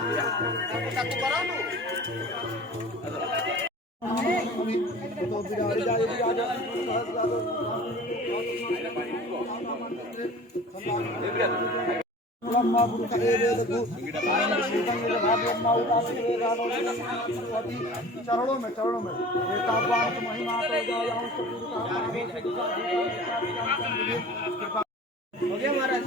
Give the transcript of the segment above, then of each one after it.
Takut parah lu. Brahma पुरुष चरणों में महिमा हो गया महाराज।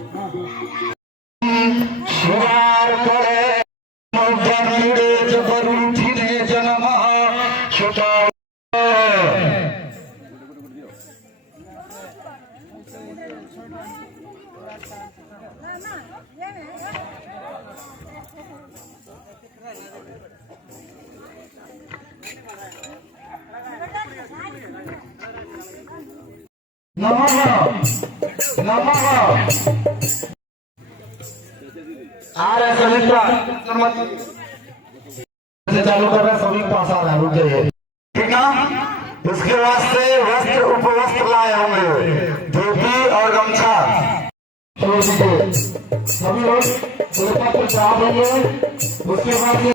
आ रहे सभी चालू कर रहे सभी पास आ रहे रुक जाइए ठीक है। उसके वास्ते वस्त्र उपवस्त्र लाए होंगे, धोती और गमछा सभी लोग चाह देंगे। उसके बाद